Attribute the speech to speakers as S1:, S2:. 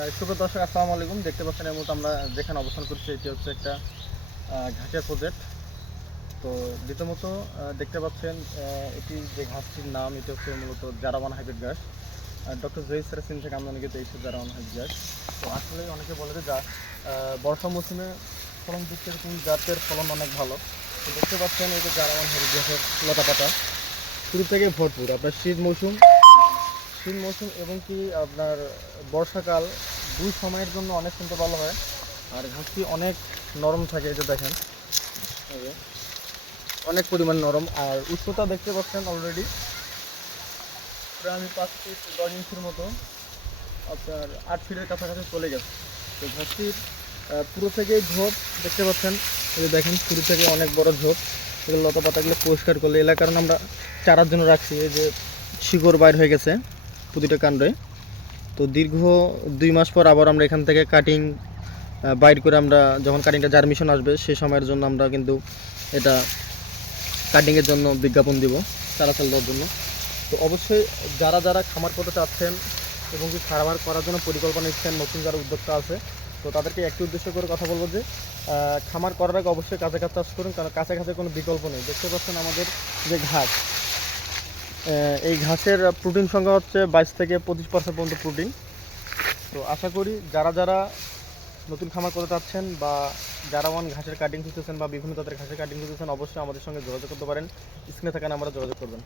S1: শুভ দর্শক, আসসালামু আলাইকুম। দেখতে পাচ্ছেন এর মতো আমরা যেখানে অবস্থান করছি, এটি হচ্ছে একটা ঘাসের প্রজেক্ট তো দ্বিতীয়ত দেখতে পাচ্ছেন এটি যে ঘাসটির নাম, এটি হচ্ছে মূলত জারাবান হাইব্রিড ঘাস। ডক্টর জয়ী স্যারের সিন থেকে আমরা অনেকে পেয়েছি জারাবান হাইব্রিড ঘাস। তো আসলে অনেকে বলে যে যা বর্ষা মৌসুমে ফলন দিচ্ছে এরকম জাতের ফলন অনেক ভালো। তো দেখতে পাচ্ছেন এই যে জারাবান হাইব্রিড ঘাসের লতা পাতা শুরু থেকে ভরপুর। আপনার শীত মৌসুম শীত মৌসুম এবং কি আপনার বর্ষাকাল দুই সময়ের জন্য অনেক কিন্তু ভালো হয়। আর ঘাসটি অনেক নরম থাকে যে দেখেন। অনেক পরিমাণ নরম। আর উচ্চতা দেখতে পাচ্ছেন অলরেডি প্রায় আমি পাঁচ ফিট দশ ইঞ্চির মতো। আপনার আট ফিটের কাছাকাছি চলে গেছে। তো ঘাসটির পুরো থেকেই ঝোপ দেখতে পাচ্ছেন। এই দেখেন, শুরু থেকে অনেক বড় ঝোপ। এগুলো লতা পাতাগুলো পরিষ্কার করলে এলাকার আমরা চারার জন্য রাখছি। এই যে শিকড় বাইর হয়ে গেছে। প্রতিটা কাণ্ডে তো দীর্ঘ দুই মাস পর আবার আমরা এখান থেকে কাটিং বাইর করে আমরা যখন কাটিংটা জার্মিশন আসবে সেই সময়ের জন্য আমরা কিন্তু এটা কাটিংয়ের জন্য বিজ্ঞাপন দিব চারা দেওয়ার জন্য। তো অবশ্যই যারা যারা খামার করতে চাচ্ছেন এবং কি খামার করার জন্য পরিকল্পনা নিচ্ছেন নতুন যারা উদ্যোক্তা আছে তো তাদেরকে একটি উদ্দেশ্য করে কথা বলব যে খামার করার আগে অবশ্যই কাছে কাছে চাষ করুন কারণ কাছে কাছে কোনো বিকল্প নেই। দেখতে পাচ্ছেন আমাদের যে আহ, এই ঘাসের প্রোটিন সংখ্যা হচ্ছে বাইশ থেকে পঁচিশ পার্সেন্ট পর্যন্ত প্রোটিন। তো আশা করি যারা যারা নতুন খামার করতে চাচ্ছেন বা যারা ওয়ান ঘাসের কাটিং খুঁজতেছেন বা বিভিন্ন তাদের ঘাসের কাটিং খুঁজতেছেন, অবশ্যই আমাদের সঙ্গে যোগাযোগ করতে পারেন। স্ক্রিনে থাকা আমরা যোগাযোগ করবেন।